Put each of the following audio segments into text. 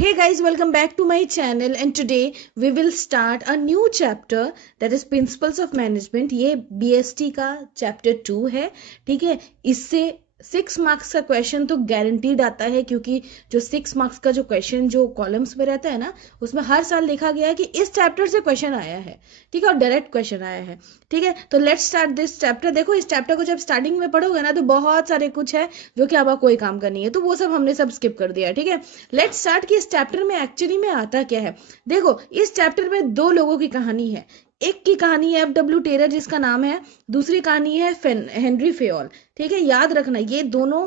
Hey guys, welcome back to my channel and today we will start a new chapter that is Principles of Management. ये BST का chapter 2 है. ठीक है, इससे 6 marks का question तो गारंटीड आता है क्योंकि जो 6 मार्क्स का जो क्वेश्चन जो कॉलम्स में रहता है ना, उसमें हर साल देखा गया है कि इस चैप्टर से क्वेश्चन आया है. ठीक है, और डायरेक्ट क्वेश्चन आया है. ठीक है, तो लेट्स स्टार्ट दिस चैप्टर. देखो, इस चैप्टर को जब स्टार्टिंग में पढ़ोगे ना तो बहुत सारे कुछ है जो कि आपका कोई काम का नहीं है, तो वो सब हमने सब स्किप कर दिया है. ठीक है, लेट्स स्टार्ट कि इस चैप्टर में एक्चुअली में आता क्या है. देखो, इस चैप्टर में दो लोगों की कहानी है. एक की कहानी है FW टेलर जिसका नाम है, दूसरी कहानी है हेनरी फेयोल. ठीक है, याद रखना ये दोनों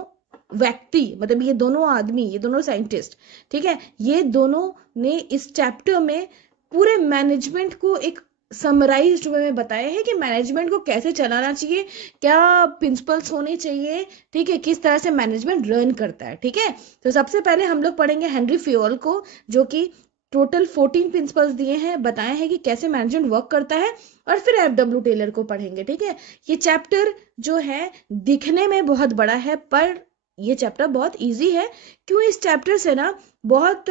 व्यक्ति, मतलब ये दोनों आदमी, ये दोनों साइंटिस्ट, ठीक है, ये दोनों ने इस चैप्टर में पूरे मैनेजमेंट को एक समराइज्ड वे में बताया है कि मैनेजमेंट को कैसे चलाना चाहिए, क्या प्रिंसिपल्स होने चाहिए, ठीक है, किस तरह से मैनेजमेंट रन करता है. ठीक है, तो सबसे पहले हम लोग पढ़ेंगे हेनरी फेयोल को, जो कि टोटल 14 प्रिंसिपल्स दिए हैं, बताए हैं कि कैसे मैनेजमेंट वर्क करता है, और फिर FW टेलर को पढ़ेंगे. ठीक है, ये चैप्टर जो है दिखने में बहुत बड़ा है पर ये चैप्टर बहुत इजी है. क्यों? इस चैप्टर से ना बहुत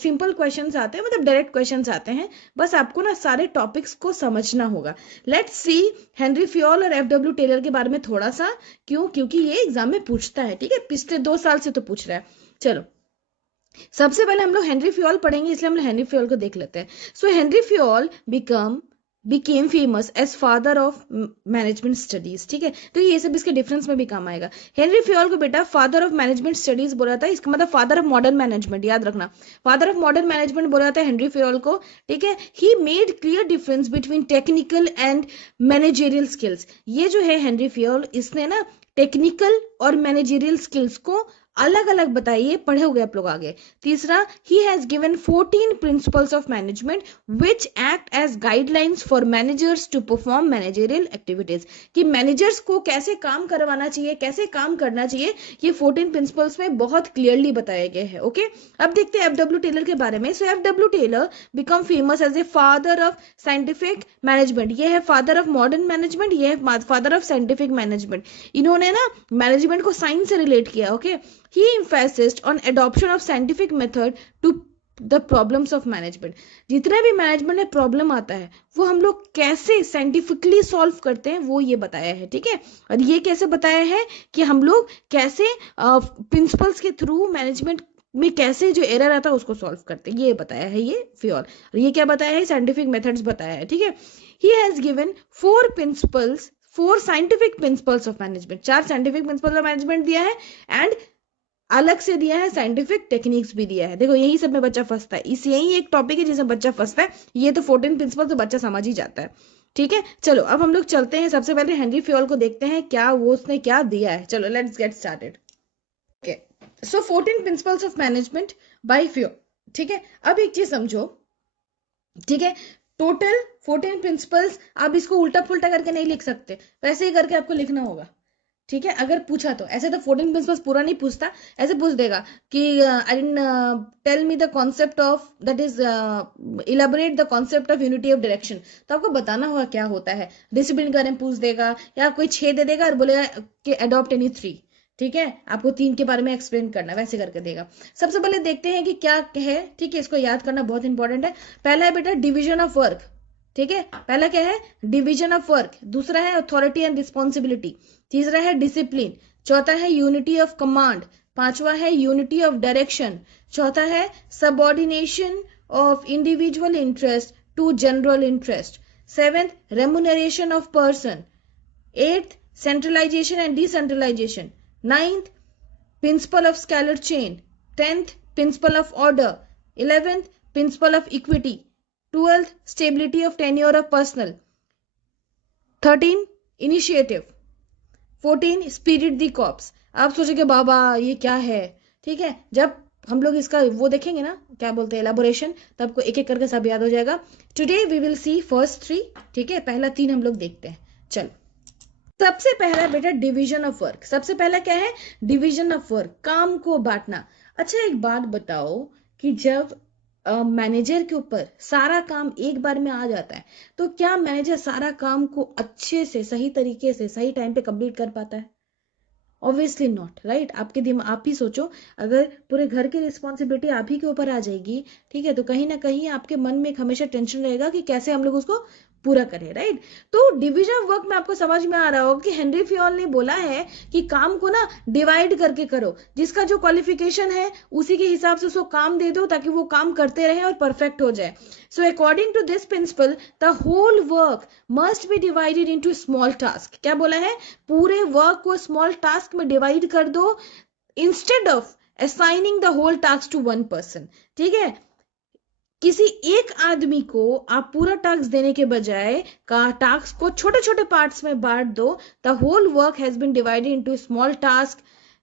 सिंपल क्वेश्चंस आते हैं, मतलब डायरेक्ट क्वेश्चंस आते हैं. बस आपको ना सारे टॉपिक्स को समझना होगा. लेट्स सी हेनरी फेयोल और FW टेलर के बारे में थोड़ा सा. क्यों? क्योंकि ये एग्जाम में पूछता है. ठीक है, पिछले 2 साल से तो पूछ रहा है. चलो, सबसे पहले हम लोग हेनरी फेयोल पढ़ेंगे, इसलिए हम लोग हेनरी फेयोल को देख लेते हैं. So Henry Fayol became famous as father of management studies. ठीक है, तो ये सब इसके डिफरेंस में भी काम आएगा. हेनरी फेयोल को बेटा फादर ऑफ मैनेजमेंट स्टडीज बोला था, इसका मतलब फादर ऑफ मॉडर्न मैनेजमेंट. याद रखना, फादर ऑफ मॉडर्न मैनेजमेंट बोला था हेनरी फेयोल को. ठीक है, he made clear difference between technical and managerial skills. ये जो है हेनरी फेयोल, इसने ना टेक्निकल और मैनेजेरियल स्किल्स को अलग अलग बताइए, पढ़े हुए आप लोग आगे. तीसरा, he has given 14 principles of management which act as guidelines for managers to perform managerial activities. कि मैनेजर्स को कैसे काम करवाना चाहिए, कैसे काम करना चाहिए, ये 14 प्रिंसिपल्स में बहुत क्लियरली बताए गए हैं. ओके, अब देखते हैं FW टेलर के बारे में. So FW Taylor become famous as a father of scientific management. ये है फादर ऑफ मॉडर्न मैनेजमेंट, ये है फादर ऑफ साइंटिफिक मैनेजमेंट. इन्होंने ना मैनेजमेंट को साइंस से रिलेट किया. Okay, he emphasized on adoption of scientific method to the problems of management. जितना भी मैनेजमेंट में प्रॉब्लम आता है वो हम लोग कैसे साइंटिफिकली सॉल्व करते हैं वो ये बताया है. ठीक है, और ये कैसे बताया है कि हम लोग कैसे प्रिंसिपल्स के थ्रू मैनेजमेंट में कैसे जो एरर आता है उसको सॉल्व करते हैं, ये बताया है ये फेयोल. और ये क्या बताया है? साइंटिफिक मेथड्स बताया है. ठीक है, he has given 4 scientific principles of management, 4 scientific principles of management दिया है एंड अलग से दिया है साइंटिफिक टेक्निक्स भी दिया है. देखो, यही सब में बच्चा फंसता है, इस यही एक टॉपिक है जिसमें बच्चा फंसता है. ये तो 14 प्रिंसिपल तो बच्चा समझ ही जाता है. ठीक है, चलो अब हम लोग चलते हैं. सबसे पहले हेनरी फेयोल को देखते हैं क्या वो उसने क्या दिया है. चलो let's get started. Okay, so 14 principles of management by Fayol. ठीक है, अब एक चीज समझो. ठीक है, टोटल 14 प्रिंसिपल्स. आप इसको उल्टा पुल्टा करके नहीं लिख सकते, वैसे ही करके आपको लिखना होगा. ठीक है, अगर पूछा तो ऐसे तो 14 प्रिंसिपल्स पूरा नहीं पूछता, ऐसे पूछ देगा कि I tell me the concept of that is elaborate the concept of unity of direction. तो आपको बताना होगा क्या होता है. डिसिप्लिन के बारे में पूछ देगा या कोई 6 दे देगा और बोलेगा कि अडॉप्ट एनी 3. ठीक है, आपको 3 के बारे में एक्सप्लेन करना, वैसे करके देगा. सबसे पहले देखते हैं कि क्या है. ठीक है, इसको याद करना बहुत इंपॉर्टेंट है. पहला है बेटा डिविजन ऑफ वर्क. ठीक है, पहला क्या है? Division of work. दूसरा है अथॉरिटी एंड रिस्पॉन्सिबिलिटी. तीसरा है डिसिप्लिन. चौथा है यूनिटी ऑफ कमांड. पांचवा है यूनिटी ऑफ डायरेक्शन. चौथा है subordination of individual interest to general interest. Seventh, remuneration of person. Eighth, centralisation and decentralisation. Ninth, principle of scalar chain. 10th, principle of order. 11th, principle of equity. 12th, stability of tenure of personnel. 13, initiative. 14, spirit the corps. आप सोचेंगे बाबा ये क्या है. ठीक है, जब हम लोग इसका वो देखेंगे ना, क्या बोलते हैं, एलाबोरेशन, तो आपको एक एक करके सब याद हो जाएगा. Today we will see first 3. ठीक है, पहला 3 हम लोग देखते हैं. चलो, सबसे पहला बेटा डिवीजन ऑफ वर्क. सबसे पहला क्या है? डिवीजन ऑफ वर्क, काम को बांटना. अच्छा, एक बात बताओ कि जब मैनेजर के ऊपर सारा काम एक बार में आ जाता है तो क्या मैनेजर सारा काम को अच्छे से, सही तरीके से, सही टाइम पे कंप्लीट कर पाता है? Obviously not, right. आपके दिमाग, आप ही सोचो, अगर पूरे घर की रिस्पॉन्सिबिलिटी आप ही के ऊपर आ जाएगी, ठीक है, तो कहीं ना कहीं आपके मन में एक हमेशा टेंशन रहेगा कि कैसे हम लोग उसको पूरा करें, राइट। तो डिवीजन ऑफ वर्क में आपको समझ में आ रहा होगा कि हेनरी फ्योल ने बोला है कि काम को ना डिवाइड करके करो, जिसका जो क्वालिफिकेशन है उसी के हिसाब से उसको काम दे दो ताकि वो काम करते रहे और परफेक्ट हो जाए। So according to this principle the whole work must be divided into small task. क्या बोला है? पूरे वर्क को स्मॉल टास्क में डिवाइड कर दो instead of assigning the whole task to one person. ठीक है, किसी एक आदमी को आप पूरा टास्क देने के बजाय का टास्क को छोटे छोटे पार्ट्स में बांट दो। The whole work has been divided into small task,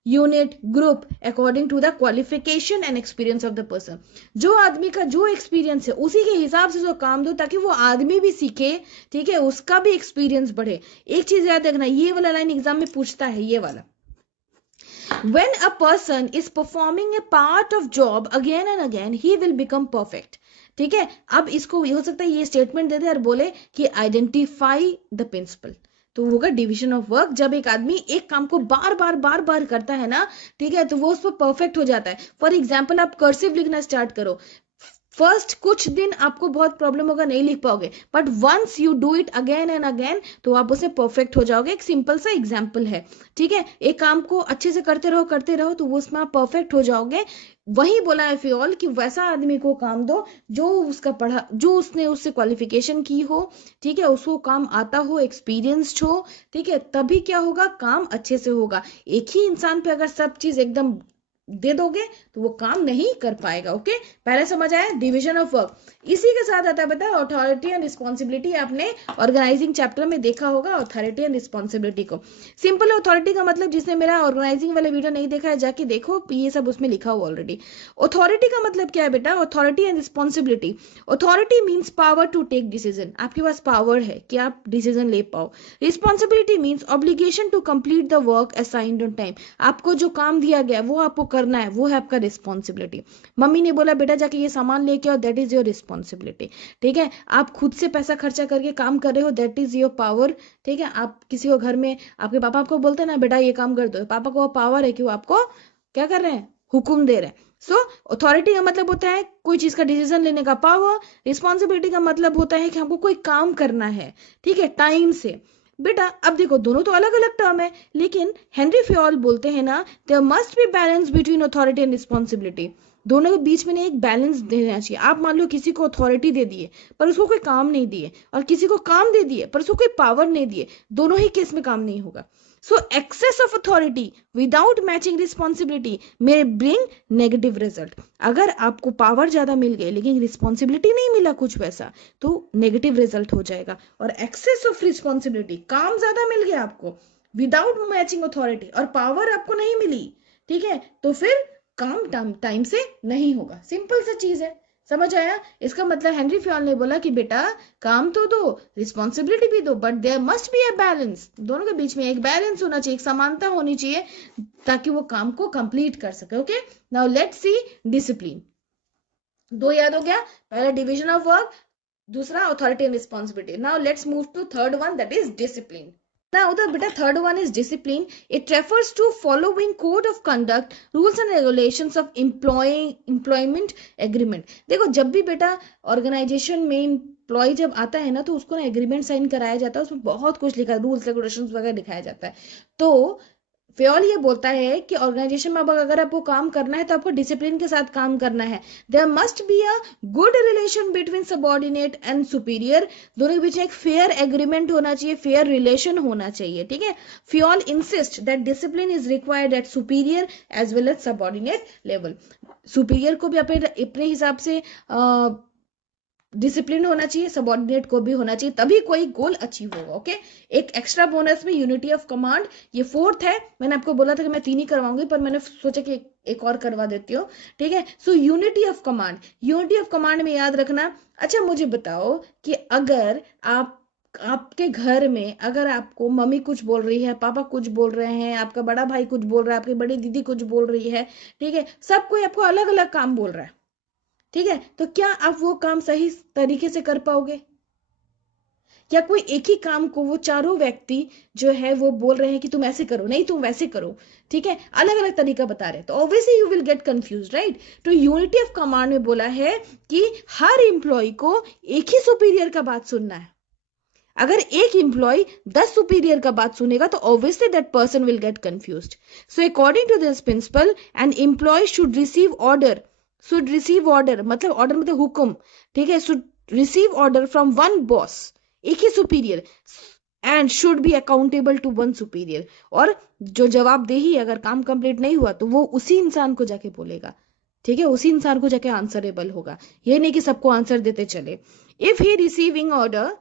unit, group according to the qualification and experience of the person. जो आदमी का जो एक्सपीरियंस है उसी के हिसाब से जो काम दो ताकि वो आदमी भी सीखे, ठीक है, उसका भी एक्सपीरियंस बढ़े। एक चीज याद रखना, ये वाला लाइन एग्जाम में पूछता है, ये वाला, when a person is performing a part of job again and again he will become perfect। ठीक है, अब इसको हो सकता है ये स्टेटमेंट दे दे और बोले कि आइडेंटिफाई द प्रिंसिपल, तो होगा डिवीजन ऑफ वर्क। जब एक आदमी एक काम को बार बार करता है ना, ठीक है, तो वो उस पर परफेक्ट हो जाता है। फॉर एग्जाम्पल, आप कर्सिव लिखना स्टार्ट करो, फर्स्ट कुछ दिन आपको बहुत प्रॉब्लम होगा, नहीं लिख पाओगे, but once you do it again and again तो आप उसे परफेक्ट हो जाओगे। एक सिंपल सा एग्जांपल है, ठीक है, एक काम को अच्छे से करते रहो तो वो उसमें आप परफेक्ट हो जाओगे। वही बोला है फ्योल कि वैसा आदमी को काम दो जो उसका पढ़ा, जो उसने उससे क्वालिफिकेशन की हो, ठीक है, उसको काम आता हो, एक्सपीरियंस्ड हो, ठीक है, तभी क्या होगा, काम अच्छे से होगा। एक ही इंसान पे अगर सब चीज एकदम दे दोगे तो वो काम नहीं कर पाएगा। ओके, पहले समझ आया डिवीजन ऑफ वर्क। इसी के साथ आता है पता है अथॉरिटी एंड रिस्पॉन्सिबिलिटी। आपने ऑर्गेनाइजिंग चैप्टर में देखा होगा अथॉरिटी एंड रिस्पॉन्सिबिलिटी को। सिंपल अथॉरिटी का मतलब, जिसने मेरा ऑर्गेनाइजिंग वाला वीडियो नहीं देखा है जाके देखो, ये सब उसमें लिखा हुआ ऑलरेडी। अथॉरिटी का मतलब क्या है बेटा? Authority and responsibility. Authority means power to take decision, आपके पास पावर है कि आप डिसीजन ले पाओ। Responsibility means obligation to complete the work assigned on time, आपको जो काम दिया गया वो आपको करना है, वो है आपका रिस्पॉन्सिबिलिटी। मम्मी ने बोला बेटा जाके ये सामान लेके आओ, दैट इज योर रिस्पॉन्सिबिलिटी। ठीक है, आप खुद से पैसा खर्चा करके काम कर रहे हो, दैट इज योर पावर। ठीक है, आप किसी को घर में आपके पापा आपको बोलते हैं ना बेटा ये काम कर दो, पापा को पावर है कि वो आपको क्या कर रहे हैं, हुक्म दे रहे हैं। सो अथॉरिटी का मतलब होता है कोई चीज का डिसीजन लेने का पावर। रिस्पॉन्सिबिलिटी का मतलब होता है कि हमको कोई काम करना है, ठीक है, टाइम से। बेटा अब देखो दोनों तो अलग अलग टर्म है, लेकिन हेनरी फ्योल बोलते हैं ना there must be balance between authority and responsibility. दोनों के बीच में एक बैलेंस देना चाहिए। आप मान लो किसी को अथॉरिटी दे दिए पर उसको कोई काम नहीं दिए, और किसी को काम दे दिए पर उसको कोई पावर नहीं दिए, दोनों ही केस में काम नहीं होगा। So excess of authority without matching responsibility may bring negative result. अगर आपको पावर ज्यादा मिल गई लेकिन रिस्पॉन्सिबिलिटी नहीं मिला कुछ वैसा, तो नेगेटिव रिजल्ट हो जाएगा। और एक्सेस ऑफ रिस्पॉन्सिबिलिटी, काम ज्यादा मिल गया आपको विदाउट मैचिंग अथॉरिटी और पावर आपको नहीं मिली, ठीक है, तो फिर काम टाइम से नहीं होगा। सिंपल सा चीज है, समझ आया? इसका मतलब हेनरी फ्योल ने बोला कि बेटा काम तो दो, रिस्पॉन्सिबिलिटी भी दो, but there must be a balance. दोनों के बीच में एक बैलेंस होना चाहिए, एक समानता होनी चाहिए ताकि वो काम को कंप्लीट कर सके। Okay, now let's see discipline. दो याद हो गया, पहला डिवीजन ऑफ वर्क, दूसरा authority and responsibility. Now let's move to third one, that is discipline. Now the beta third one is discipline. It refers to following code of conduct, rules and regulations of employment agreement. देखो जब भी बेटा organisation में employ जब आता है ना तो उसको ना एग्रीमेंट साइन कराया जाता है, उसमें बहुत कुछ लिखा है, रूल्स रेगुलेशंस वगैरह दिखाया जाता है। तो फ्योल ये बोलता है कि ऑर्गेनाइजेशन में अगर आपको काम करना है तो आपको डिसिप्लिन के साथ काम करना है। There must be a good relation between subordinate and superior, दोनों के बीच एक फेयर एग्रीमेंट होना चाहिए, फेयर रिलेशन होना चाहिए। ठीक है, Fayol insist that discipline is required at superior as well as subordinate level. Superior को भी अपने हिसाब से डिसिप्लिन होना चाहिए, सबऑर्डिनेट को भी होना चाहिए, तभी कोई गोल अचीव होगा। ओके, एक एक्स्ट्रा बोनस में यूनिटी ऑफ कमांड, ये फोर्थ है। मैंने आपको बोला था कि मैं 3 ही करवाऊंगी पर मैंने सोचा कि एक और करवा देती हूँ। ठीक है, so unity of command, unity of command में याद रखना। अच्छा मुझे बताओ कि अगर आपके घर में अगर आपको मम्मी कुछ बोल रही है, पापा कुछ बोल रहे हैं, आपका बड़ा भाई कुछ बोल रहा है, आपकी बड़ी दीदी कुछ बोल रही है, ठीक है, सब कोई आपको अलग अलग काम बोल रहा है, ठीक है, तो क्या आप वो काम सही तरीके से कर पाओगे? या कोई एक ही काम को वो चारों व्यक्ति जो है वो बोल रहे हैं कि तुम ऐसे करो, नहीं तुम वैसे करो, ठीक है, अलग अलग तरीका बता रहे हैं, तो obviously you will get confuse, right. तो यूनिटी ऑफ कमांड में बोला है कि हर एम्प्लॉय को एक ही सुपीरियर का बात सुनना है। अगर एक एम्प्लॉय 10 सुपीरियर का बात सुनेगा तो obviously that person will get confused. So according to this principle an employee should receive order, मतलब ऑर्डर मतलब हुक्म, ठीक है, should receive order from one boss, एक ही सुपीरियर, and should be accountable to one superior, और जो जवाबदेही अगर काम कंप्लीट नहीं हुआ तो वो उसी इंसान को जाके बोलेगा, ठीक है, उसी इंसान को जाके आंसरेबल होगा, ये नहीं कि सबको आंसर देते चले। If he receiving order,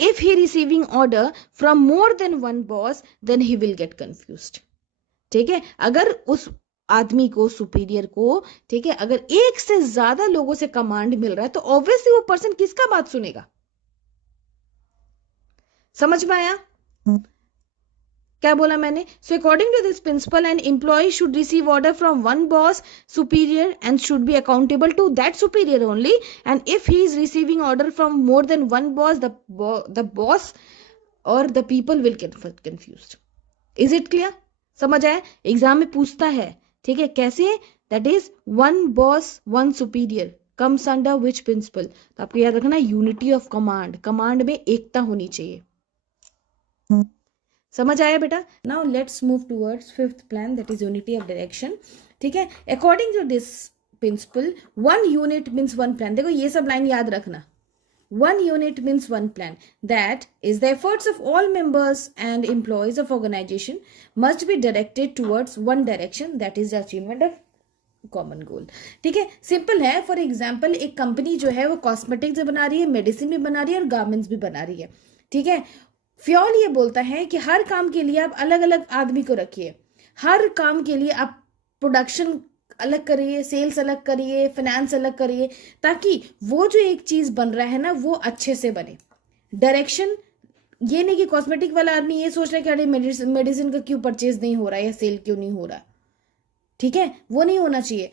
if he receiving order from more than one boss then he will get confused, ठीक है, अगर उस आदमी को, सुपीरियर को, ठीक है, अगर एक से ज्यादा लोगों से कमांड मिल रहा है तो ऑब्वियसली वो पर्सन किसका बात सुनेगा, समझ में आया क्या बोला मैंने? So according to this principle an employee should receive order from one boss superior and should be accountable to that superior only, and if he is receiving order from more than one boss the boss और the people will get confused. Is it clear? समझ आया? Exam में पूछता है, ठीक है, कैसे? That is one boss one superior comes under which principle, तो आपको याद रखना यूनिटी ऑफ कमांड, कमांड में एकता होनी चाहिए। समझ आया बेटा? Now let's move towards fifth plan, that is unity of direction, ठीक है। According to this principle one unit means one plan, देखो ये सब लाइन याद रखना, one unit means one plan, that is the efforts of all members and employees of organization must be directed towards one direction, that is the achievement of common goal, ठीक है, simple है। For example एक company जो है वो cosmetics भी बना रही है, मेडिसिन भी बना रही है और गारमेंट्स भी बना रही है, ठीक है। फ्योल ये बोलता है कि हर काम के लिए आप अलग अलग आदमी को रखिए, हर काम के लिए आप प्रोडक्शन अलग करिए, सेल्स अलग करिए, फाइनेंस अलग करिए, ताकि वो जो एक चीज बन रहा है ना वो अच्छे से बने। डायरेक्शन ये नहीं कि कॉस्मेटिक वाला आदमी ये सोच रहा है कि अरे मेडिसिन का क्यों परचेज नहीं हो रहा है या सेल क्यों नहीं हो रहा, ठीक है, वो नहीं होना चाहिए।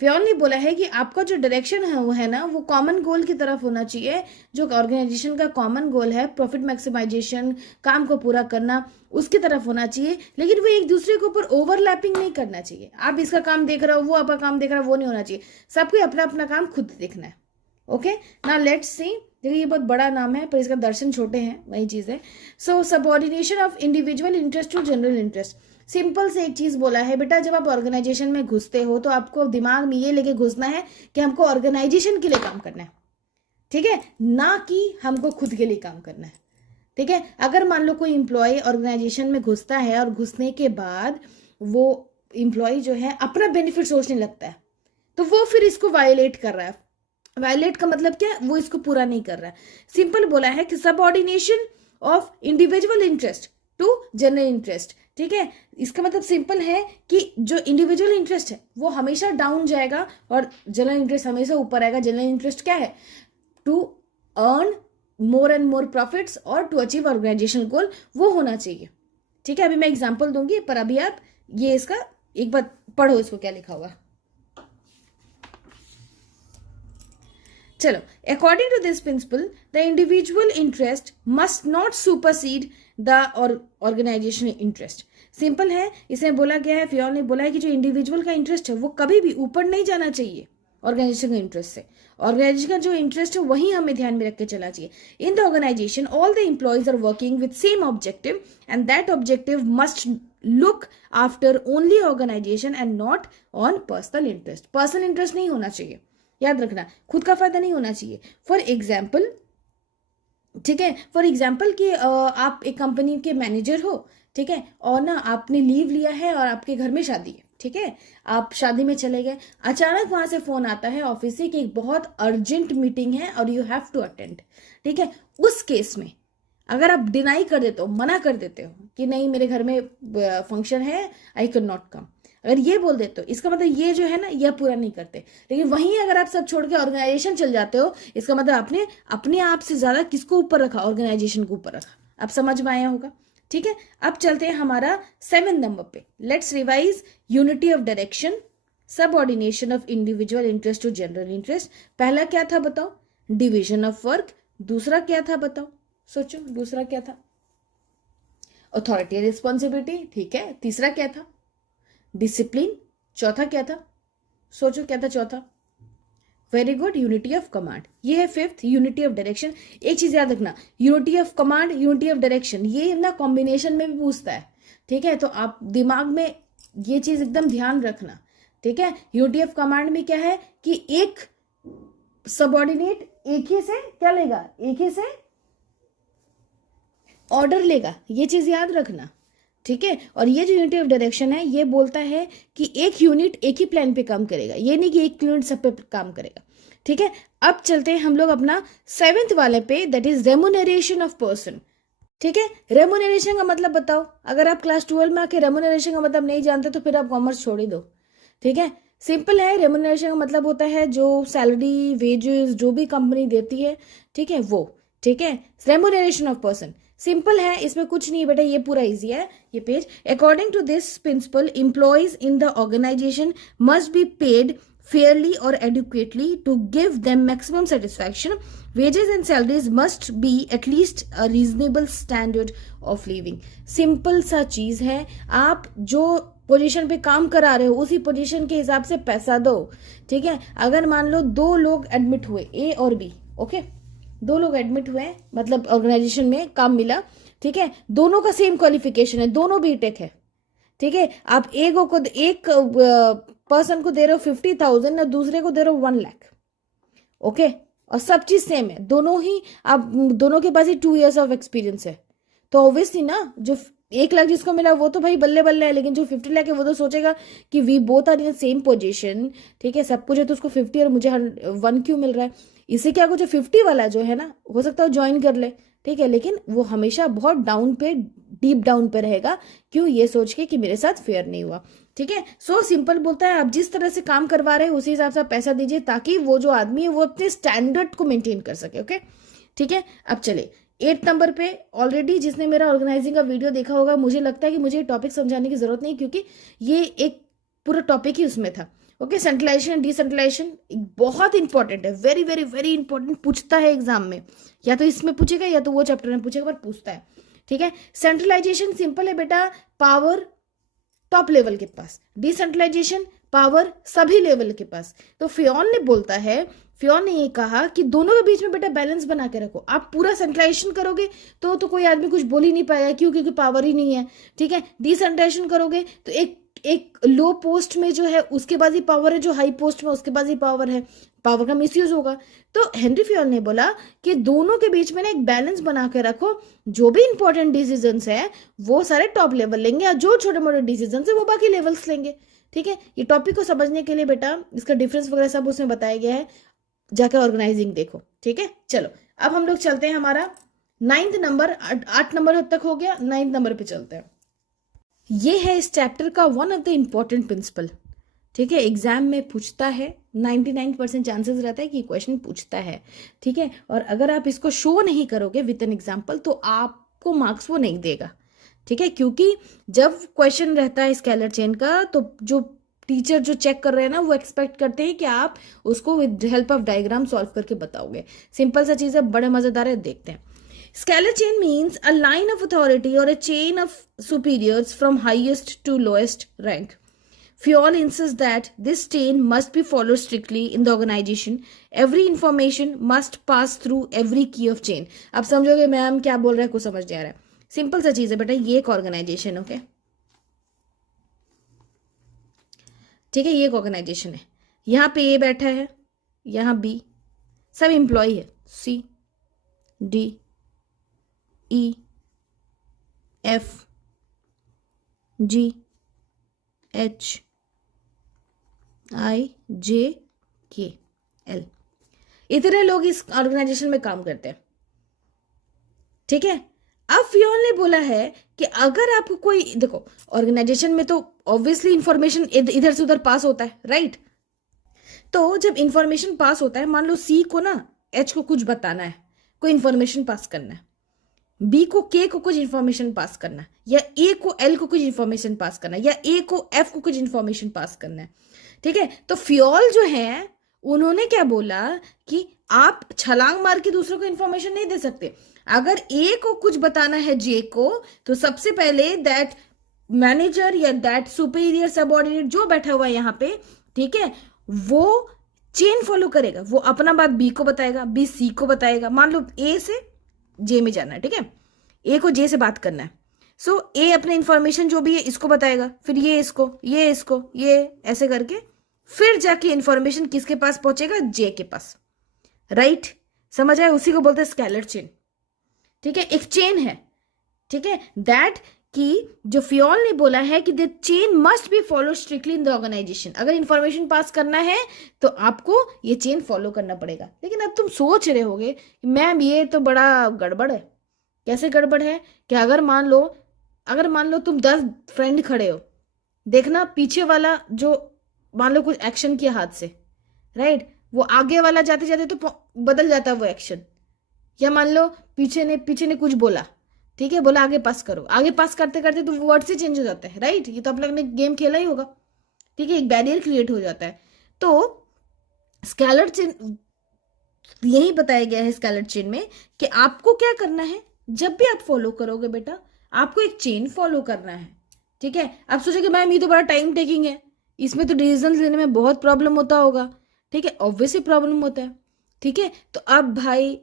फ्योल ने बोला है कि आपका जो डायरेक्शन है वो है ना वो कॉमन गोल की तरफ होना चाहिए, जो ऑर्गेनाइजेशन का कॉमन गोल है, प्रॉफिट मैक्सिमाइजेशन, काम को पूरा करना, उसकी तरफ होना चाहिए, लेकिन वो एक दूसरे के ऊपर ओवरलैपिंग नहीं करना चाहिए। आप इसका काम देख रहे हो, वो आपका काम देख रहा है, वो नहीं होना चाहिए, सबको अपना अपना काम खुद देखना है। ओके, नाउ लेट्स सी, देखिए ये बहुत बड़ा नाम है पर इसका दर्शन छोटे हैं, वही चीज है। So subordination of individual interest to general interest, simple से एक चीज बोला है बेटा, जब आप ऑर्गेनाइजेशन में घुसते हो तो आपको दिमाग में ये लेके घुसना है कि हमको ऑर्गेनाइजेशन के लिए काम करना है, ठीक है, ना कि हमको खुद के लिए काम करना है, ठीक है। अगर मान लो कोई एम्प्लॉय ऑर्गेनाइजेशन में घुसता है और घुसने के बाद वो एम्प्लॉय जो है अपना बेनिफिट सोचने लगता है, तो वो फिर इसको वायलेट कर रहा है। वायलेट का मतलब क्या? वो इसको पूरा नहीं कर रहा है। सिंपल बोला है कि subordination of individual interest to general interest, ठीक है। इसका मतलब सिंपल है कि जो इंडिविजुअल इंटरेस्ट है वो हमेशा डाउन जाएगा और जनरल इंटरेस्ट हमेशा ऊपर आएगा। जनरल इंटरेस्ट क्या है? To earn more and more profits और टू अचीव ऑर्गेनाइजेशन गोल, वो होना चाहिए, ठीक है। अभी मैं एग्जांपल दूंगी पर अभी आप ये इसका एक बार पढ़ो, इसको क्या लिखा हुआ। चलो, according to this principle the individual interest must not supersede the organisation interest. Simple है, इसमें बोला गया है, फ्योल ने बोला है कि जो इंडिविजुअल का इंटरेस्ट है वो कभी भी ऊपर नहीं जाना चाहिए ऑर्गेनाइजेशन का इंटरेस्ट से। ऑर्गेनाइजेशन का जो इंटरेस्ट है वही हमें ध्यान में रख के चलना चाहिए। In the organisation all the employees are working with same objective and that objective must look after only organisation and not on personal interest. Personal interest नहीं होना चाहिए, याद रखना, खुद का फायदा नहीं होना चाहिए। फॉर एग्जाम्पल, ठीक है, फॉर एग्जाम्पल कि आप एक कंपनी के मैनेजर हो, ठीक है, और ना आपने लीव लिया है और आपके घर में शादी है, ठीक है, आप शादी में चले गए, अचानक वहां से फोन आता है ऑफिस से कि एक बहुत अर्जेंट मीटिंग है और यू हैव टू अटेंड, ठीक है। उस केस में अगर आप डिनाई कर देते हो, मना कर देते हो कि नहीं मेरे घर में फंक्शन है, आई कैन नॉट कम, अगर ये बोल देते हो, इसका मतलब ये जो है ना यह पूरा नहीं करते। लेकिन वहीं अगर आप सब छोड़ के ऑर्गेनाइजेशन चल जाते हो, इसका मतलब आपने अपने आप से ज्यादा किसको ऊपर रखा? ऑर्गेनाइजेशन को ऊपर रखा। अब समझ में आया होगा, ठीक है। अब चलते हैं हमारा 7 नंबर पे। Let's revise unity of direction. Subordination of individual interest to general interest. पहला क्या था बताओ, डिवीजन ऑफ वर्क। दूसरा क्या था बताओ, सोचो दूसरा क्या था, अथॉरिटी रिस्पॉन्सिबिलिटी, ठीक है। तीसरा क्या था, डिसिप्लिन। चौथा क्या था, सोचो क्या था चौथा, very good, unity of command. ये है फिफ्थ, यूनिटी ऑफ डायरेक्शन। एक चीज याद रखना, unity of command, unity of direction, ये ना कॉम्बिनेशन में भी पूछता है, ठीक है। तो आप दिमाग में ये चीज एकदम ध्यान रखना, ठीक है। यूनिटी ऑफ कमांड में क्या है कि एक सबऑर्डिनेट एक ही से क्या लेगा, एक ही से ऑर्डर लेगा, ये चीज याद रखना, ठीक है। और ये जो यूनिटी ऑफ डायरेक्शन है ये बोलता है कि एक यूनिट एक ही प्लान पे काम करेगा, ये नहीं कि एक यूनिट सब पे काम करेगा, ठीक है। अब चलते हैं हम लोग अपना 7th वाले पे, that is remuneration of person, ठीक है। रेमुनरेशन का मतलब बताओ, अगर आप क्लास 12 में आके रेमुनरेशन का मतलब नहीं जानते तो फिर आप कॉमर्स छोड़ ही दो, ठीक है। सिंपल है, रेमुनरेशन का मतलब होता है जो सैलरी वेजेस जो भी कंपनी देती है, ठीक है वो, ठीक है। रेमुनरेशन ऑफ पर्सन सिंपल है, इसमें कुछ नहीं बेटा, ये पूरा इजी है ये page. According to this principle employees in the organisation must be paid fairly or adequately to give them maximum satisfaction. Wages and salaries must be at least a reasonable standard of living. Simple सा चीज है, आप जो position पे काम करा रहे हो उसी पोजीशन के हिसाब से पैसा दो, ठीक है। अगर मान लो 2 लोग एडमिट हुए, ए और बी, ओके, 2 लोग एडमिट हुए, मतलब ऑर्गेनाइजेशन में काम मिला, ठीक है। दोनों का सेम क्वालिफिकेशन है, दोनों बीटेक है, ठीक है। आप एक पर्सन को दे रहे हो 50,000 ना दूसरे को दे रहे हो 1 लाख, ओके, और सब चीज सेम है, दोनों ही आप दोनों के पास ही 2 years ऑफ एक्सपीरियंस है, तो ऑब्वियसली ना जो 1 लाख जिसको मिला वो तो भाई बल्ले बल्ले है, लेकिन जो 50 लाख है वो तो सोचेगा कि we both are in same position, ठीक है। सब कुछ है तो उसको 50 और मुझे 1 क्यों मिल रहा है। इससे क्या, जो 50 वाला जो है ना हो सकता है ज्वाइन कर ले, ठीक है, लेकिन वो हमेशा बहुत डाउन पे, डीप डाउन पे रहेगा, क्यों, ये सोच के कि मेरे साथ फेयर नहीं हुआ, ठीक है। सो सिंपल बोलता है आप जिस तरह से काम करवा रहे हैं उसी हिसाब से आप पैसा दीजिए, ताकि वो जो आदमी है वो अपने स्टैंडर्ड को मेंटेन कर सके, ओके, ठीक है। अब चले 8 नंबर पे। ऑलरेडी जिसने मेरा ऑर्गेनाइजिंग का वीडियो देखा होगा, मुझे लगता है कि मुझे टॉपिक समझाने की जरूरत नहीं, क्योंकि ये एक पूरा टॉपिक ही उसमें था, ओके। सेंट्रलाइजेशन डिसेंट्रलाइजेशन बहुत इंपॉर्टेंट है, वेरी वेरी वेरी इंपॉर्टेंट, पूछता है एग्जाम में, या तो इसमें पूछेगा या तो वो चैप्टर में पूछेगा, पर पूछता है, ठीक है। सेंट्रलाइजेशन सिंपल है बेटा, पावर टॉप लेवल के पास, डिसेंट्रलाइजेशन पावर सभी लेवल के पास। तो फियोन ने बोलता है, फियोन ने ये कहा कि दोनों के बीच में बेटा बैलेंस बना के रखो। आप पूरा सेंट्रलाइजेशन करोगे तो कोई आदमी कुछ बोल ही नहीं पाएगा, क्यों, क्योंकि पावर ही नहीं है, ठीक है। डिसेंट्रलाइजेशन करोगे तो एक लो पोस्ट में जो है उसके पास ही पावर है, जो हाई पोस्ट में उसके पास ही पावर है, पावर का मिसयूज होगा। तो हेनरी फियोन ने बोला कि दोनों के बीच में ना एक बैलेंस बना के रखो, जो भी इंपॉर्टेंट डिसीजंस है वो सारे टॉप लेवल लेंगे, और जो छोटे मोटे डिसीजंस है वो बाकी लेवल्स लेंगे, ठीक है। ये टॉपिक को समझने के लिए बेटा इसका डिफरेंस वगैरह सब उसमें बताया गया है, जाकर ऑर्गेनाइजिंग देखो, ठीक है। चलो अब हम लोग चलते हैं, हमारा 9th नंबर, 8 नंबर हद तक हो गया, 9th नंबर पे चलते हैं। ये है इस चैप्टर का one of the important principle, ठीक है। एग्जाम में पूछता है, 99% चांसेस रहता है कि क्वेश्चन पूछता है, ठीक है। और अगर आप इसको शो नहीं करोगे विद एन एग्जाम्पल तो आपको मार्क्स वो नहीं देगा, ठीक है। क्योंकि जब क्वेश्चन रहता है स्केलर चेन का तो जो टीचर जो चेक कर रहे हैं ना वो एक्सपेक्ट करते हैं कि आप उसको with help of diagram solve करके बताओगे। सिंपल सा चीज़ है, बड़े मजेदार है, देखते हैं। Scalar chain means a line of authority or a chain of superiors from highest to lowest rank. Fiol insists that this chain must be followed strictly in the organization. Every information must pass through every key of chain. अब समझोगे ma'am क्या बोल रहा है, कुछ समझ नहीं आ रहा है। सिंपल सा चीज है बेटा, ये एक ऑर्गेनाइजेशन, ओके, ठीक है। ये एक ऑर्गेनाइजेशन है, यहाँ पे ए बैठा है, यहाँ बी, सब एम्प्लॉय है, C D E F G H I J K L, इतने लोग इस ऑर्गेनाइजेशन में काम करते हैं, ठीक है। अब फियोल ने बोला है कि अगर आपको कोई, देखो ऑर्गेनाइजेशन में तो ऑब्वियसली इंफॉर्मेशन इधर से उधर पास होता है, राइट। तो जब इंफॉर्मेशन पास होता है, मान लो सी को ना एच को कुछ बताना है, कोई इंफॉर्मेशन पास करना है, बी को के को कुछ इंफॉर्मेशन पास करना है, या ए को एल को कुछ इंफॉर्मेशन पास करना है, या ए को एफ को कुछ इंफॉर्मेशन पास करना है, ठीक है। तो फ्योल जो है उन्होंने क्या बोला कि आप छलांग मार के दूसरों को इंफॉर्मेशन नहीं दे सकते। अगर ए को कुछ बताना है जे को, तो सबसे पहले दैट मैनेजर या दैट सुपीरियर सबऑर्डिनेट जो बैठा हुआ है यहाँ पे, ठीक है, वो चेन फॉलो करेगा। वो अपना बात बी को बताएगा, बी सी को बताएगा। मान लो ए से जे में जाना है, ठीक है, ए को जे से बात करना है। सो ए अपने इंफॉर्मेशन जो भी है इसको बताएगा, फिर ये इसको, ये ऐसे करके फिर जाके इंफॉर्मेशन किसके पास पहुंचेगा, जे के पास। राइट, समझ आए? उसी को बोलते हैं स्केलर चेन। ठीक है, एक चेन है, ठीक है, दैट कि जो फ्योल ने बोला है कि the chain must be follow strictly in the organisation. अगर इंफॉर्मेशन पास करना है तो आपको ये चेन फॉलो करना पड़ेगा। लेकिन अब तुम सोच रहे होगे मैम ये तो बड़ा गड़बड़ है। कैसे गड़बड़ है कि अगर मान लो तुम 10 फ्रेंड खड़े हो, देखना पीछे वाला जो मान लो कुछ एक्शन किया हाथ से, राइट, वो आगे वाला जाते जाते तो बदल जाता है वो एक्शन। या मान लो पीछे ने कुछ बोला, ठीक है, बोला आगे पास करो, आगे पास करते करते तो वर्ड से चेंज हो जाता है। राइट, ये तो आप लोग ने गेम खेला ही होगा। ठीक है, एक बैरियर क्रिएट हो जाता है। तो स्केलर चेन यही बताया गया है स्केलर चेन में कि आपको क्या करना है। जब भी आप फॉलो करोगे बेटा, आपको एक चेन फॉलो करना है। ठीक है, आप सोचोगे मैम ये तो बड़ा टाइम टेकिंग है, इसमें तो डिसीजन लेने में बहुत प्रॉब्लम होता होगा। ठीक है, ऑब्वियसली प्रॉब्लम होता है। ठीक है, तो अब भाई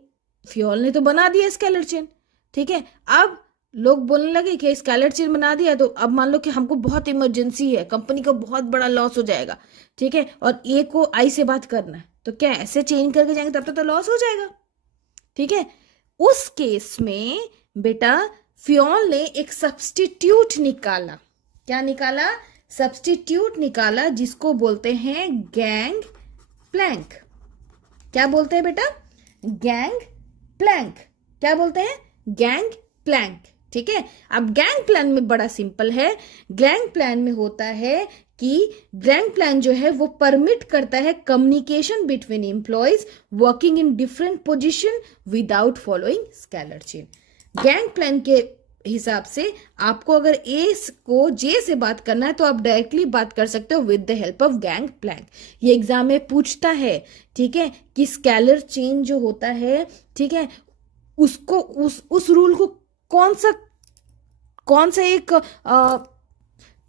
फ्योल ने तो बना दिया स्केलर चेन। ठीक है, अब लोग बोलने लगे कि स्केलर चेन बना दिया, तो अब मान लो कि हमको बहुत इमरजेंसी है, कंपनी को बहुत बड़ा लॉस हो जाएगा। ठीक है, और ए को आई से बात करना है, तो क्या ऐसे चेंज करके जाएंगे तब तो लॉस हो जाएगा। ठीक है, उस केस में बेटा फ्योल ने एक सब्स्टिट्यूट निकाला। क्या निकाला? सब्स्टिट्यूट निकाला, जिसको बोलते हैं गैंग प्लैंक। क्या बोलते हैं बेटा? Gang plank. क्या बोलते हैं? Gang plank. ठीक है, अब गैंग प्लान में बड़ा सिंपल है। गैंग प्लान में होता है कि गैंग प्लान जो है वो परमिट करता है communication between employees working in different position without following scalar chain. Gang plan के हिसाब से आपको अगर ए को जे से बात करना है तो आप डायरेक्टली बात कर सकते हो with the help of gang plank. ये एग्जाम में पूछता है, ठीक है, कि स्केलर चेन जो होता है, ठीक है, उसको उस रूल को कौन सा एक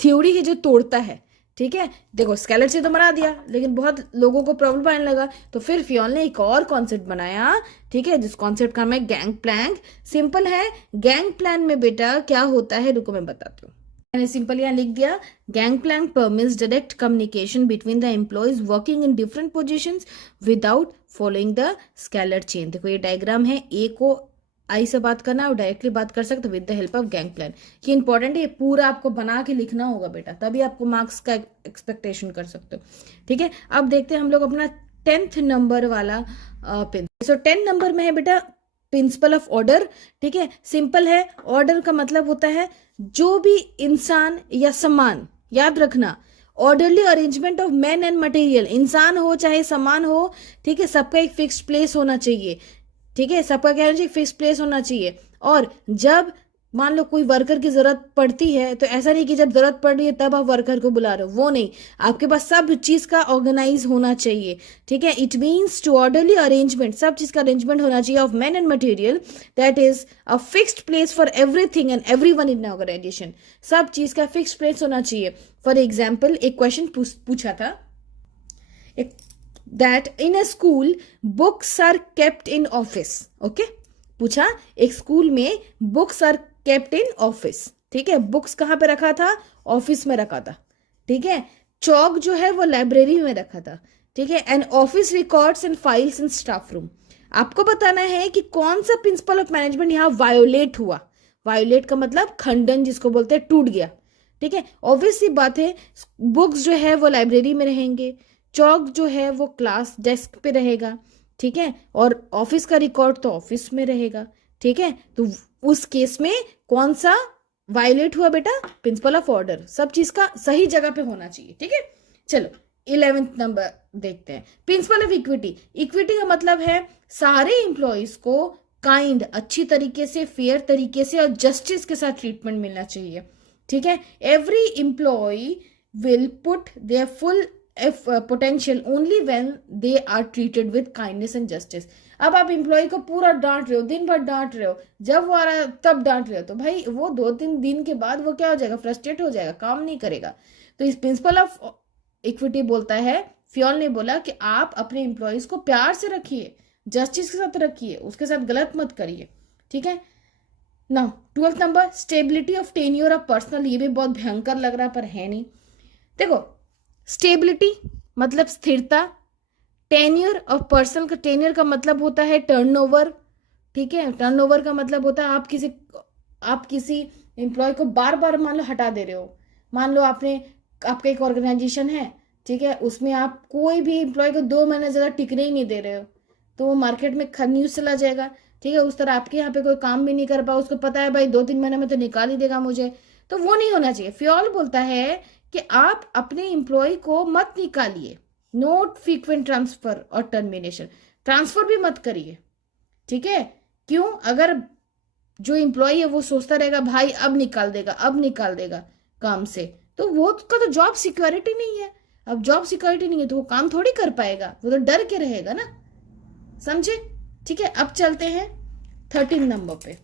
थ्योरी है जो तोड़ता है। ठीक है, देखो स्केलर चेन तो बना दिया, लेकिन बहुत लोगों को प्रॉब्लम आने लगा, तो फिर फ्योल ने एक और कॉन्सेप्ट बनाया। ठीक है, जिस कॉन्सेप्ट का नाम है गैंग प्लैंक। सिंपल है, गैंग प्लान में बेटा क्या होता है, रुको मैं बताती हूँ। मैंने सिंपल यहाँ लिख दिया, gang plank permits direct communication between the employees working in different positions without following the scalar chain. देखो ये डायग्राम है, ए को आई से बात करना और डायरेक्टली बात कर सकते with the help of gang plan. ये इंपॉर्टेंट है, ये पूरा आपको बना के लिखना होगा बेटा, तभी आपको मार्क्स का एक्सपेक्टेशन कर सकते हो। ठीक है, अब देखते हैं हम लोग अपना 10th नंबर वाला प्रिंसिपल। 10 नंबर में है बेटा प्रिंसिपल ऑफ ऑर्डर। ठीक है, सिंपल है, ऑर्डर का मतलब होता है जो भी इंसान या सामान, याद रखना, orderly arrangement of man and material, इंसान हो चाहे सामान हो, ठीक है, सबका एक फिक्स्ड प्लेस होना चाहिए। ठीक है, सबका क्या होना चाहिए, फिक्स प्लेस होना चाहिए। और जब मान लो कोई वर्कर की जरूरत पड़ती है, तो ऐसा नहीं कि जब जरूरत पड़ रही है तब आप वर्कर को बुला रहे हो, वो नहीं, आपके पास सब चीज का ऑर्गेनाइज होना चाहिए। ठीक है, it means to orderly arrangement, सब चीज का अरेंजमेंट होना चाहिए of man and material, that is a fixed place for everything and everyone in organisation. सब चीज का फिक्स्ड प्लेस होना चाहिए। फॉर एग्जाम्पल एक क्वेश्चन पूछा था, एक that in a school books are kept in office. okay, पूछा एक स्कूल में books are kept in office. ठीक है, बुक्स कहाँ पे रखा था, ऑफिस में रखा था। ठीक है, चौक जो है वो लाइब्रेरी में रखा था। ठीक है, and office records and files in staff room. आपको बताना है कि कौन सा प्रिंसिपल ऑफ मैनेजमेंट यहाँ वायोलेट हुआ। वायोलेट का मतलब खंडन, जिसको बोलते हैं टूट गया। ठीक है, ऑब्वियसली बात है, बुक्स जो है वो लाइब्रेरी में रहेंगे, चौक जो है वो क्लास डेस्क पे रहेगा। ठीक है, और ऑफिस का रिकॉर्ड तो ऑफिस में रहेगा। ठीक है, तो उस केस में कौन सा वायलेट हुआ बेटा, प्रिंसिपल ऑफ ऑर्डर। सब चीज का सही जगह पे होना चाहिए। ठीक है, चलो 11th नंबर देखते हैं, प्रिंसिपल ऑफ इक्विटी। इक्विटी का मतलब है सारे एम्प्लॉयज को काइंड, अच्छी तरीके से, फेयर तरीके से और जस्टिस के साथ ट्रीटमेंट मिलना चाहिए। ठीक है, every employee will put their full potential only when they are treated with kindness and justice. अब आप एम्प्लॉय को पूरा डांट रहे हो, दिन भर डांट रहे हो, जब वो आ रहा है तब डांट रहे हो, तो भाई वो 2-3 दिन के बाद वो क्या हो जाएगा, फ्रस्ट्रेट हो जाएगा, काम नहीं करेगा. तो इस प्रिंसिपल ऑफ इक्विटी बोलता है, फ्योल ने बोला कि आप अपने एम्प्लॉयज को प्यार से रखिए, जस्टिस के साथ रखिए, उसके साथ गलत मत करिए. ठीक है. Now 12th number, stability of tenure of personal. ये भी बहुत भयंकर लग रहा है पर है नहीं. देखो, स्टेबिलिटी मतलब स्थिरता, टेन्योर ऑफ पर्सन का, टेन्योर का मतलब होता है टर्नओवर. ठीक है. टर्नओवर का मतलब होता है आप किसी एम्प्लॉय को बार बार मान लो हटा दे रहे हो. मान लो आपका एक ऑर्गेनाइजेशन है, ठीक है, उसमें आप कोई भी एम्प्लॉय को 2 महीने ज़्यादा टिकने ही नहीं दे रहे हो, तो वो मार्केट में न्यूज़ चला जाएगा. ठीक है. उस तरह आपके यहाँ पे कोई काम भी नहीं कर पाओ, उसको पता है भाई 2-3 महीने में तो निकाल ही देगा मुझे, तो वो नहीं होना चाहिए. फ्योल बोलता है कि आप अपने एम्प्लॉय को मत निकालिए, नोट फ्रीक्वेंट ट्रांसफर और टर्मिनेशन. ट्रांसफर भी मत करिए. ठीक है. क्यों? अगर जो एम्प्लॉय है वो सोचता रहेगा भाई अब निकाल देगा काम से, तो वो उसका तो जॉब सिक्योरिटी नहीं है. अब जॉब सिक्योरिटी नहीं है तो वो काम थोड़ी कर पाएगा, वो तो डर के रहेगा ना. समझे? ठीक है. अब चलते हैं 13 नंबर पे.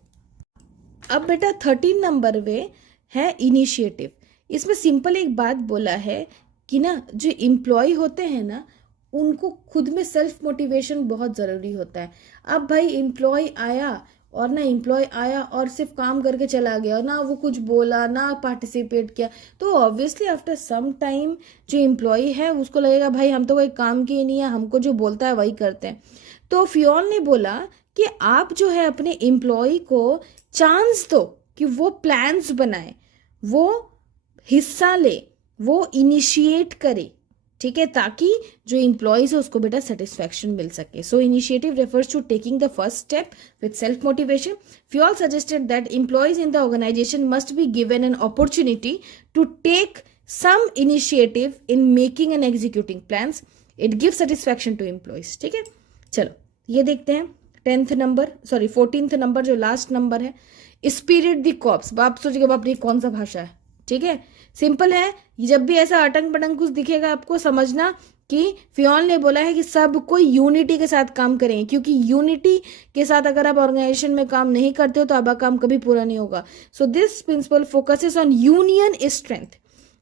अब बेटा 13 नंबर पे है इनिशिएटिव. इसमें सिंपल एक बात बोला है कि ना जो एम्प्लॉय होते हैं ना, उनको खुद में सेल्फ मोटिवेशन बहुत ज़रूरी होता है. अब भाई एम्प्लॉय आया और सिर्फ काम करके चला गया, ना वो कुछ बोला, ना पार्टिसिपेट किया, तो ऑब्वियसली आफ्टर सम टाइम जो एम्प्लॉय है उसको लगेगा भाई हम तो कोई काम के ही नहीं है, हमको जो बोलता है वही करते हैं. तो फ्योल ने बोला कि आप जो है अपने एम्प्लॉय को चांस दो कि वो प्लान्स बनाए, वो हिस्सा ले, वो इनिशिएट करे. ठीक है. ताकि जो एम्प्लॉयज है उसको बेटा सेटिस्फैक्शन मिल सके. So initiative refers to taking the first step with self motivation. Fayol suggested that employees in the organisation must be given an opportunity to take some initiative in making and executing plans. It give satisfaction to employees. ठीक है. चलो ये देखते हैं 14th नंबर जो last number है, spirit de corps. बाप सोचिएगा बाप ये कौन सा भाषा है. ठीक है. सिंपल है. जब भी ऐसा अटंग पटंग कुछ दिखेगा आपको समझना कि फ्योल ने बोला है कि सबको यूनिटी के साथ काम करेंगे, क्योंकि यूनिटी के साथ अगर आप ऑर्गेनाइजेशन में काम नहीं करते हो तो आपका काम कभी पूरा नहीं होगा. So this principle focuses on union strength,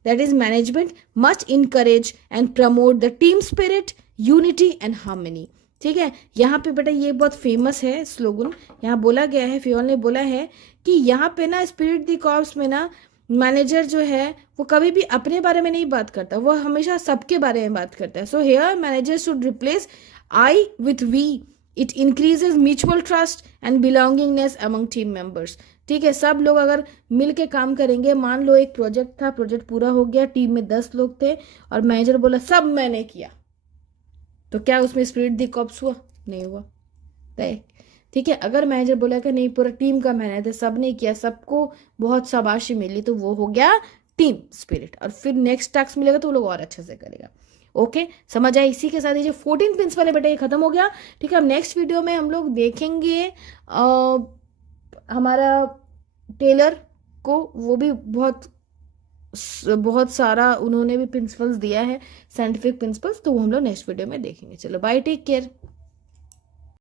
that is management must encourage and promote the team spirit, unity and harmony. ठीक है. यहाँ पे बेटा ये बहुत फेमस है स्लोगन. यहाँ बोला गया है, फ्योल ने बोला है कि यहाँ पे ना स्पिरिट द कॉर्प्स में ना मैनेजर जो है वो कभी भी अपने बारे में नहीं बात करता, वो हमेशा सबके बारे में बात करता है. So here manager should replace I with we. It increases mutual trust and belongingness among team members. ठीक है. सब लोग अगर मिल के काम करेंगे, मान लो एक प्रोजेक्ट था, प्रोजेक्ट पूरा हो गया, टीम में 10 लोग थे और मैनेजर बोला सब मैंने किया, तो क्या उसमें स्पिरिट द कॉर्प्स हुआ? नहीं हुआ. ठीक है. अगर मैनेजर बोला कि नहीं पूरा टीम का मेहनत है, सबने किया, सबको बहुत शाबाशी मिली, तो वो हो गया टीम स्पिरिट, और फिर नेक्स्ट टास्क मिलेगा तो वो लोग और अच्छे से करेगा. ओके. समझ आया. इसी के साथ ये जो 14 प्रिंसिपल है बेटा ये खत्म हो गया. ठीक है. अब नेक्स्ट वीडियो में हम लोग देखेंगे हमारा टेलर को, वो भी बहुत सारा उन्होंने भी प्रिंसिपल्स दिया है, साइंटिफिक प्रिंसिपल्स, तो वो हम लोग नेक्स्ट वीडियो में देखेंगे. चलो बाय, टेक केयर.